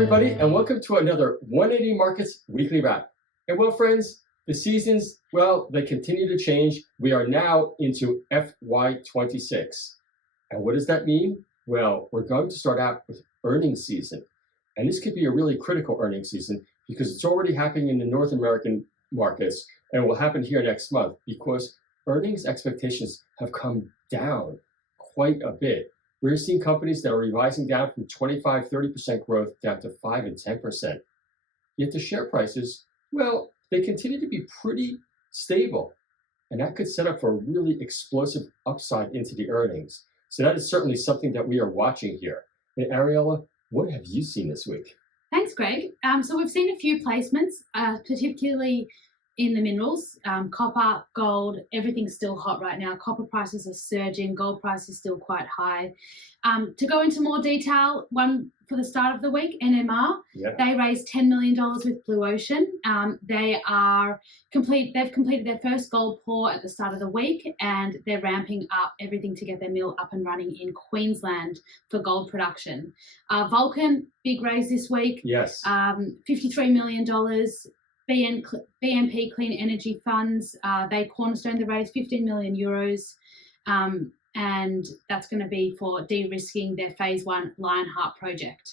everybody, and welcome to another 180 Markets Weekly Wrap. And well, friends, the seasons, well, they continue to change. We are now into FY26. And what does that mean? Well, we're going to start out with earnings season. And this could be a really critical earnings season because it's already happening in the North American markets and will happen here next month because earnings expectations have come down quite a bit. We're seeing companies that are revising down from 25, 30% growth down to 5 and 10%. Yet the share prices, well, they continue to be pretty stable. And that could set up for a really explosive upside into the earnings. So that is certainly something that we are watching here. And Ariella, what have you seen this week? Thanks, Greg. So we've seen a few placements, particularly in the minerals, copper, gold, everything's still hot right now. Copper prices are surging, gold price is still quite high. To go into more detail, one for the start of the week, NMR, they raised $10 million with Blue Ocean. They've completed their first gold pour at the start of the week, and they're ramping up everything to get their mill up and running in Queensland for gold production. Vulcan, big raise this week. Yes. $53 million. BNP Clean Energy Funds, they cornerstone the raise, 15 million euros, and that's going to be for de-risking their phase 1 Lionheart project.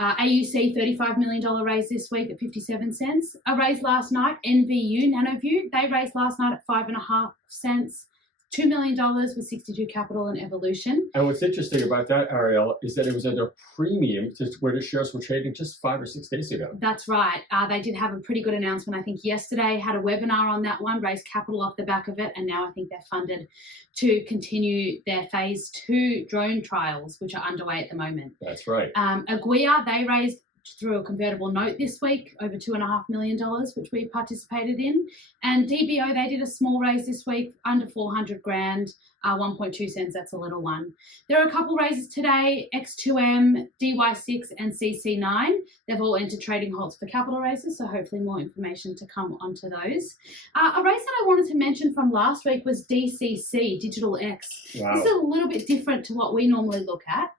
AUC, $35 million raise this week at 57 cents. A raise last night, NVU, Nanoview, they raised last night at 5.5 cents. $2 million with 62 Capital and Evolution. And what's interesting about that, Ariella, is that it was at a premium to where the shares were trading just 5 or 6 days ago. That's right. They did have a pretty good announcement, I think, yesterday. Had a webinar on that one, raised capital off the back of it, and now I think they're funded to continue their phase 2 drone trials, which are underway at the moment. That's right. Aguia, they raised through a convertible note this week, over $2.5 million, which we participated in. And DBO, they did a small raise this week, under 400 grand, 1.2 cents, that's a little one. There are a couple raises today, X2M, DY6 and CC9. They've all entered trading halts for capital raises, so hopefully more information to come onto those. A raise that I wanted to mention from last week was DCC, Digital X. Wow. This is a little bit different to what we normally look at.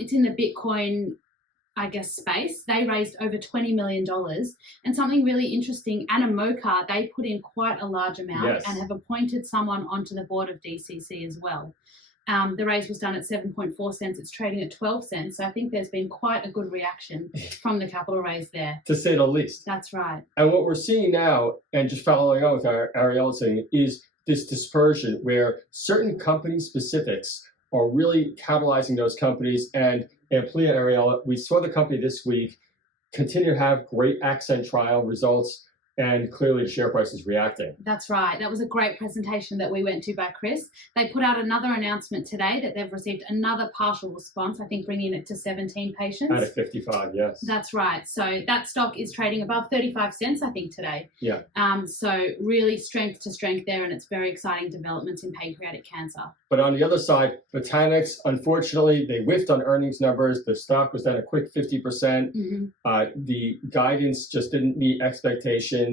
It's in the Bitcoin space. They raised over $20 million. And something really interesting, Animoca, they put in quite a large amount and have appointed someone onto the board of DCC as well. The raise was done at 7.4 cents. It's trading at 12 cents. So I think there's been quite a good reaction from the capital raise there. To say the least. That's right. And what we're seeing now, and just following on with Ariella saying, is this dispersion where certain company specifics are really catalyzing those companies. And Plia, Ariella, we saw the company this week continue to have great accent trial results, and clearly the share price is reacting. That's right. That was a great presentation that we went to by Chris. They put out another announcement today that they've received another partial response, I think bringing it to 17 patients. Out of 55, yes. That's right. So that stock is trading above 35 cents, I think, today. Yeah. So really strength to strength there, and it's very exciting developments in pancreatic cancer. But on the other side, Botanix, unfortunately, they whiffed on earnings numbers. The stock was down a quick 50%. The guidance just didn't meet expectations.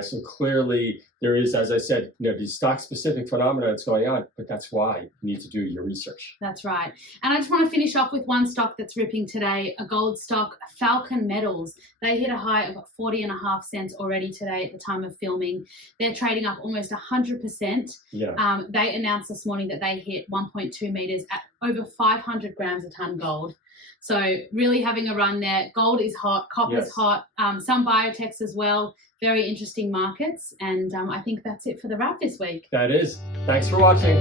So clearly there is, as I said, these stock-specific phenomena that's going on, but that's why you need to do your research. That's right. And I just want to finish off with one stock that's ripping today, a gold stock, Falcon Metals. They hit a high of 40.5 cents already today at the time of filming. They're trading up almost 100%. Yeah. They announced this morning that they hit 1.2 meters at over 500 grams a ton gold. So really having a run there. Gold is hot, copper's hot, some biotechs as well. Very interesting markets. And I think that's it for the wrap this week. That is. Thanks for watching.